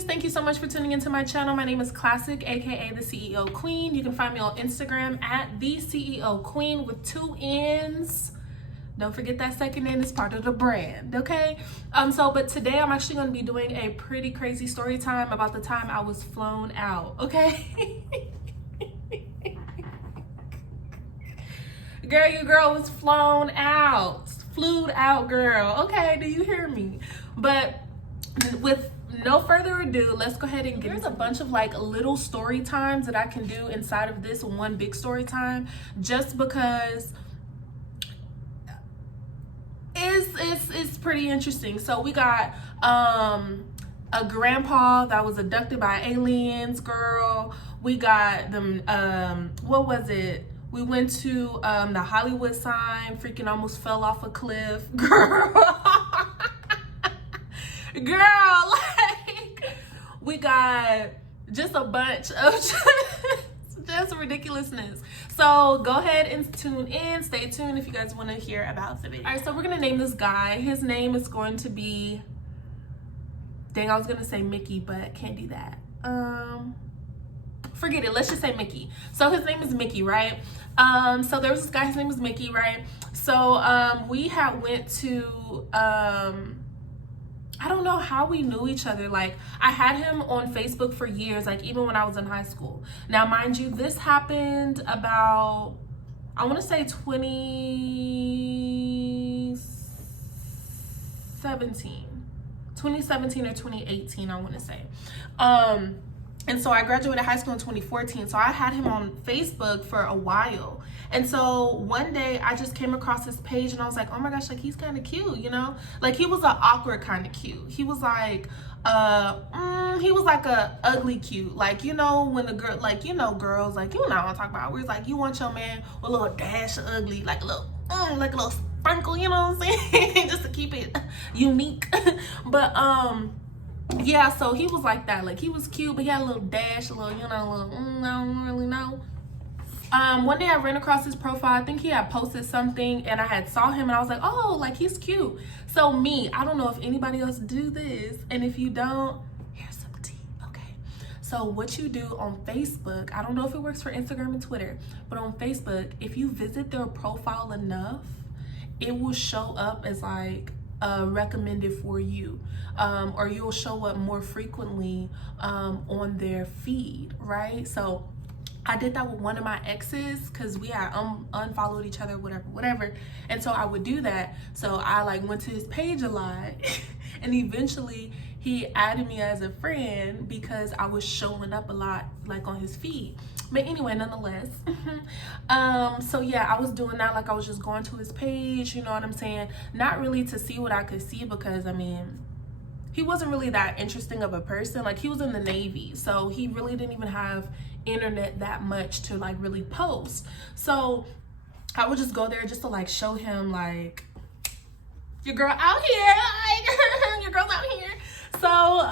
guys, thank you so much for tuning into my channel. My name is Klassic, aka the CEO Queen. You can find me on Instagram at the CEO Queen with 2 N's. Don't forget that second N is part of the brand, okay? But today I'm actually going to be doing a pretty crazy story time about the time I was flown out, okay? Girl, your girl was flown out. Flued out, girl. Okay, do you hear me? But with no further ado, let's go ahead and get There's a bunch of like little story times that I can do inside of this one big story time, just because it's pretty interesting. So we got a grandpa that was abducted by aliens, girl. We got them, what was it? We went to the Hollywood sign, freaking almost fell off a cliff. Girl, girl, like, we got just a bunch of just ridiculousness. So go ahead and tune in. Stay tuned if you guys want to hear about the video. All right, so we're going to name this guy. His name is going to be, dang, I was going to say Mickey, but can't do that. Forget it, let's just say Mickey. So his name is Mickey, right? So there was this guy, his name was Mickey, right? So we had went to I don't know how we knew each other. Like, I had him on Facebook for years, like even when I was in high school. Now mind you, this happened about, I want to say 2017 or 2018, I want to say. And so I graduated high school in 2014. So I had him on Facebook for a while. And so one day I just came across his page and I was like, oh my gosh, like he's kind of cute, you know? Like he was an awkward kind of cute. He was like, a ugly cute. Like, you know, when the girl, like, you know, girls, like, you know what I'm talking about. Where it's like, you want your man with a little dash of ugly, like a little sprinkle, you know what I'm saying? Just to keep it unique. But, yeah, so he was like that. Like he was cute, but he had a little dash, a little, you know, a little, I don't really know. One day I ran across his profile. I think he had posted something and I had saw him and I was like, oh, like he's cute. So me, I don't know if anybody else do this. And if you don't, here's some tea, okay? So what you do on Facebook, I don't know if it works for Instagram and Twitter, but on Facebook, if you visit their profile enough, it will show up as like, recommended for you, or you'll show up more frequently on their feed, right? So I did that with one of my exes because we had unfollowed each other, whatever, and so I would do that. So I like went to his page a lot and eventually he added me as a friend because I was showing up a lot like on his feed. But anyway, nonetheless, so yeah, I was doing that. Like I was just going to his page, you know what I'm saying? Not really to see what I could see because I mean, he wasn't really that interesting of a person. Like he was in the Navy, so he really didn't even have internet that much to like really post. So I would just go there just to like show him like, your girl out here, like your girl's out here. So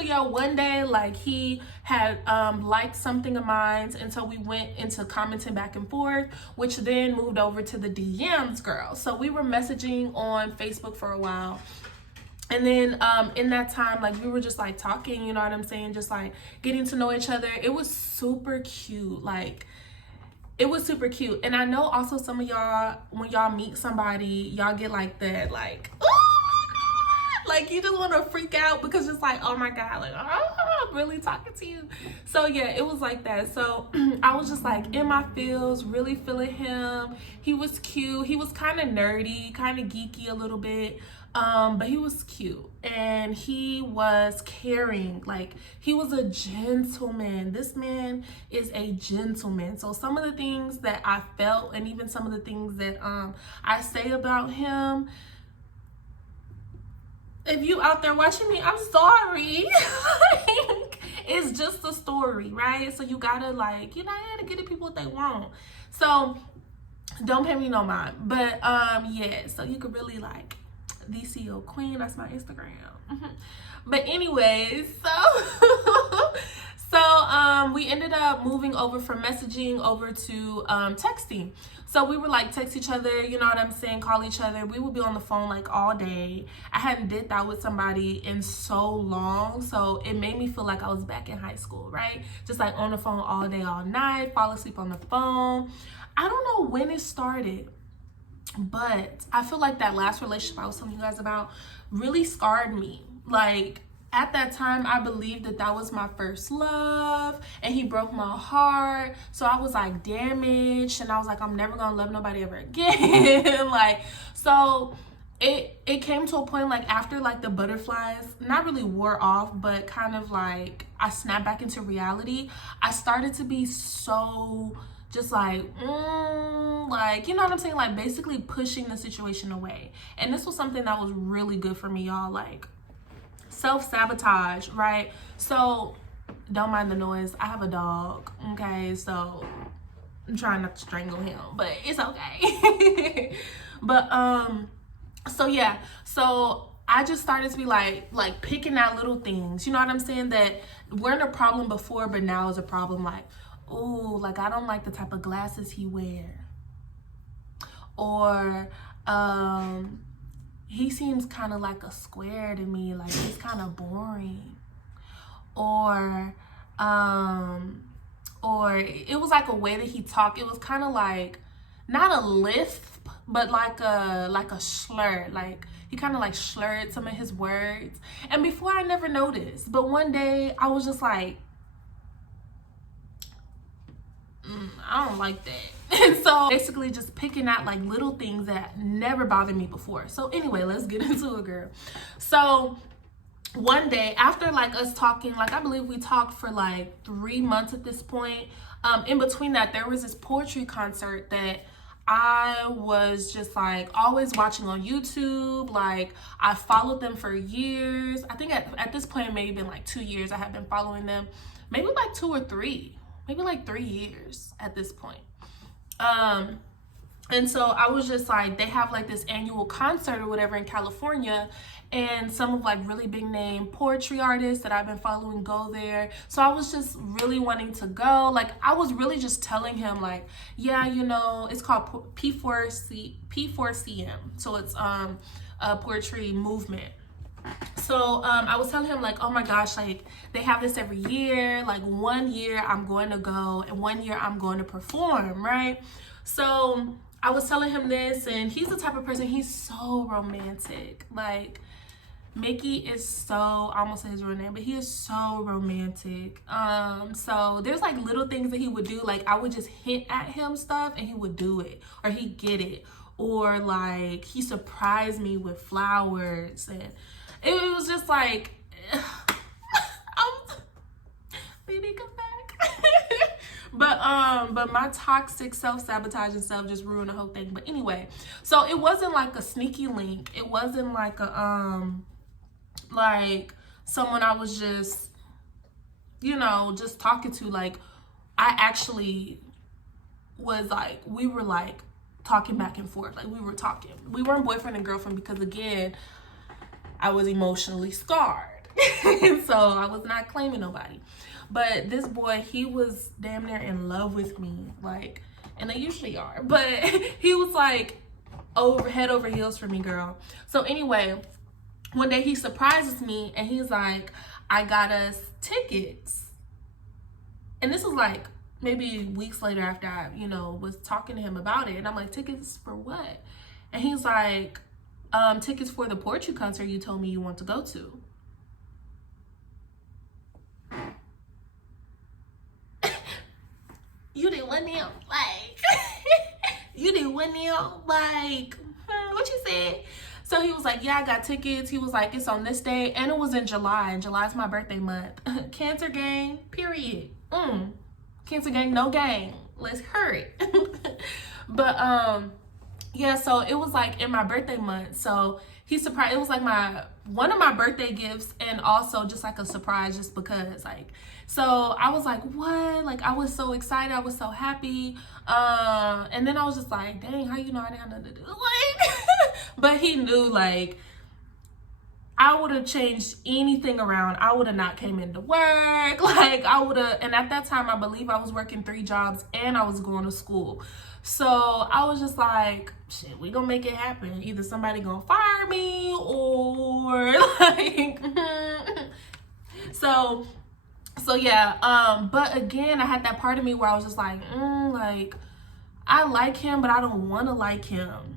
yeah, one day like he had liked something of mine, and so we went into commenting back and forth, which then moved over to the DMs, girl. So we were messaging on Facebook for a while. And then in that time, like we were just like talking, you know what I'm saying? Just like getting to know each other. It was super cute. Like it was super cute. And I know also some of y'all, when y'all meet somebody, y'all get like that, like, ooh, like you just want to freak out because it's like, oh my God, like, oh, I'm really talking to you. So yeah, it was like that. So I was just like in my feels, really feeling him. He was cute. He was kind of nerdy, kind of geeky a little bit. But he was cute and he was caring. Like he was a gentleman. This man is a gentleman. So some of the things that I felt and even some of the things that I say about him, if you out there watching me, I'm sorry. Like, it's just a story, right? So you gotta like, you know, you gotta give the people what they want. So don't pay me no mind. But yeah, so you could really like THEECEOQUEENN, that's my Instagram. But anyways, So we ended up moving over from messaging over to texting. So we were like text each other, you know what I'm saying, call each other. We would be on the phone like all day. I hadn't did that with somebody in so long, so it made me feel like I was back in high school, right? Just like on the phone all day, all night, fall asleep on the phone. I don't know when it started, but I feel like that last relationship I was telling you guys about really scarred me. Like, at that time, I believed that that was my first love, and he broke my heart. So I was like damaged, and I was like, I'm never gonna love nobody ever again. Like, so it came to a point like after like the butterflies not really wore off, but kind of like I snapped back into reality. I started to be so just like, like, you know what I'm saying? Like basically pushing the situation away. And this was something that was really good for me, y'all. Like, self-sabotage, right? So don't mind the noise. I have a dog, okay? So I'm trying not to strangle him, but it's okay. But so yeah, so I just started to be like picking out little things, you know what I'm saying, that weren't a problem before but now is a problem. Like, oh, like I don't like the type of glasses he wear, or he seems kind of like a square to me, like he's kind of boring. Or it was like a way that he talked. It was kind of like not a lisp, but like a slur. Like he kind of like slurred some of his words. And before I never noticed, but one day I was just like, I don't like that. And so basically just picking out like little things that never bothered me before. So anyway, let's get into it, girl. So one day after like us talking, like I believe we talked for like 3 months at this point. In between that, there was this poetry concert that I was just like always watching on YouTube. Like I followed them for years. I think at this point it may have been like 2 years I have been following them. Maybe like 2 or 3. Maybe like 3 years at this point. And so I was just like, they have like this annual concert or whatever in California, and some of like really big name poetry artists that I've been following go there. So I was just really wanting to go. Like I was really just telling him like, yeah, you know, it's called P4CM. So it's a poetry movement. So I was telling him like, oh my gosh, like they have this every year. Like 1 year I'm going to go and 1 year I'm going to perform, right? So I was telling him this, and he's the type of person, he's so romantic. Like Mickey is so, I almost said his real name, but he is so romantic. So there's like little things that he would do. Like I would just hint at him stuff and he would do it, or he'd get it. Or like he surprised me with flowers, and it was just like, baby, come back. But my toxic self-sabotaging self just ruined the whole thing. But anyway, so it wasn't like a sneaky link. It wasn't like a like someone I was just, you know, just talking to. Like I actually was like, we were like talking back and forth. Like we were talking. We weren't boyfriend and girlfriend because again, I was emotionally scarred. So I was not claiming nobody. But this boy, he was damn near in love with me. Like, and they usually are. But he was like head over heels for me, girl. So anyway, one day he surprises me and he's like, I got us tickets. And this was like maybe weeks later after I, you know, was talking to him about it. And I'm like, tickets for what? And he's like, tickets for the poetry concert you told me you want to go to. You didn't want them, like, you didn't want them, like, what you said? So he was like, yeah, I got tickets. He was like, it's on this day, and it was in July, and July's my birthday month. Cancer gang, period. Cancer gang, no gang. Let's hurry. But, yeah, so it was like in my birthday month. So he surprised, it was like one of my birthday gifts, and also just like a surprise just because, like, so I was like, what? Like, I was so excited. I was so happy. And then I was just like, dang, how you know I didn't have nothing to do? Like, but he knew, like, I would have changed anything around. I would have not came into work. Like, I would have, and at that time, I believe I was working 3 jobs and I was going to school. So I was just like, shit, we gonna make it happen. Either somebody gonna fire me or like, so yeah. But again, I had that part of me where I was just like, like, I like him, but I don't want to like him.